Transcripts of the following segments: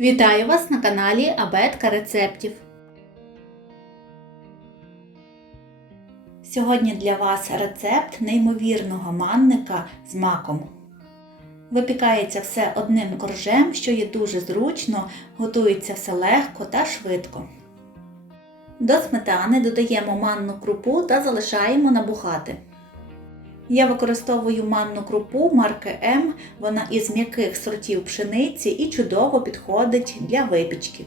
Вітаю вас на каналі Абетка рецептів. Сьогодні для вас рецепт неймовірного манника з маком. Випікається все одним коржем, що є дуже зручно, готується все легко та швидко. До сметани додаємо манну крупу та залишаємо набухати. Я використовую манну крупу марки М, вона із м'яких сортів пшениці і чудово підходить для випічки.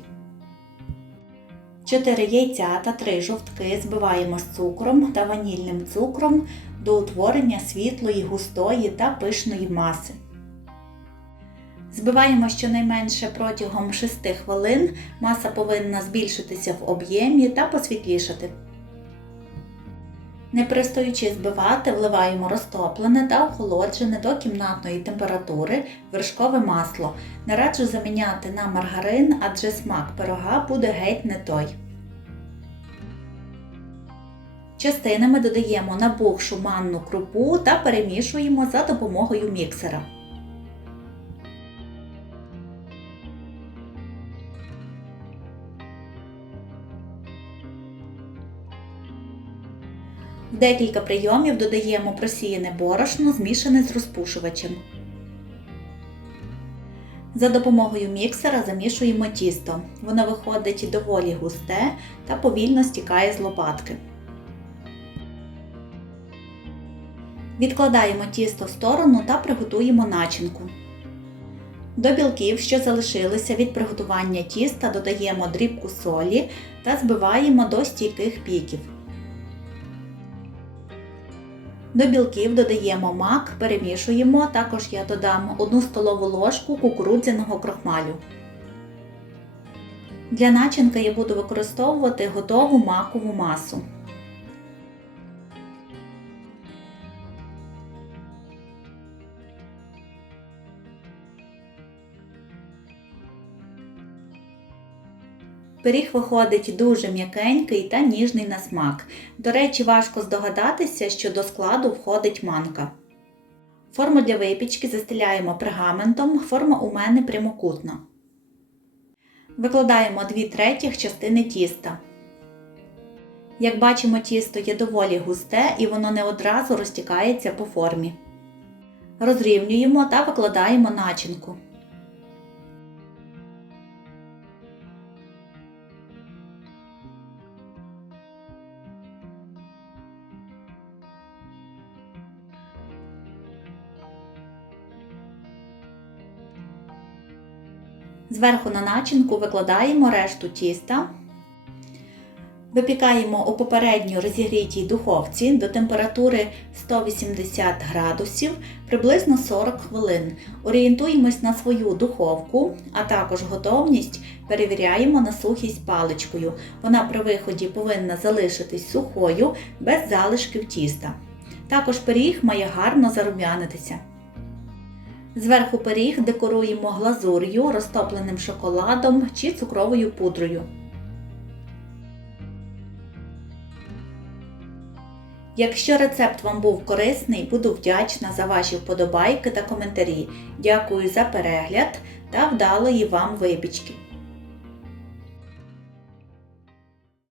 4 яйця та 3 жовтки збиваємо з цукром та ванільним цукром до утворення світлої, густої та пишної маси. Збиваємо щонайменше протягом 6 хвилин, маса повинна збільшитися в об'ємі та посвітлішати. Не перестаючи збивати, вливаємо розтоплене та охолоджене до кімнатної температури вершкове масло. Не раджу заміняти на маргарин, адже смак пирога буде геть не той. Частинами додаємо набухшу манну крупу та перемішуємо за допомогою міксера. В декілька прийомів додаємо просіяне борошно, змішане з розпушувачем. За допомогою міксера замішуємо тісто. Воно виходить доволі густе та повільно стікає з лопатки. Відкладаємо тісто в сторону та приготуємо начинку. До білків, що залишилися від приготування тіста, додаємо дрібку солі та збиваємо до стійких піків. До білків додаємо мак, перемішуємо, також я додам 1 столову ложку кукурудзяного крохмалю. Для начинки я буду використовувати готову макову масу. Пиріг виходить дуже м'якенький та ніжний на смак. До речі, важко здогадатися, що до складу входить манка. Форму для випічки застеляємо пергаментом, форма у мене прямокутна. Викладаємо 2 третіх частини тіста. Як бачимо, тісто є доволі густе і воно не одразу розтікається по формі. Розрівнюємо та викладаємо начинку. Зверху на начинку викладаємо решту тіста. Випікаємо у попередньо розігрітій духовці до температури 180 градусів приблизно 40 хвилин. Орієнтуємось на свою духовку, а також готовність перевіряємо на сухість паличкою. Вона при виході повинна залишитись сухою без залишків тіста. Також пиріг має гарно зарум'янитися. Зверху пиріг декоруємо глазур'ю, розтопленим шоколадом чи цукровою пудрою. Якщо рецепт вам був корисний, буду вдячна за ваші вподобайки та коментарі. Дякую за перегляд та вдалої вам випічки!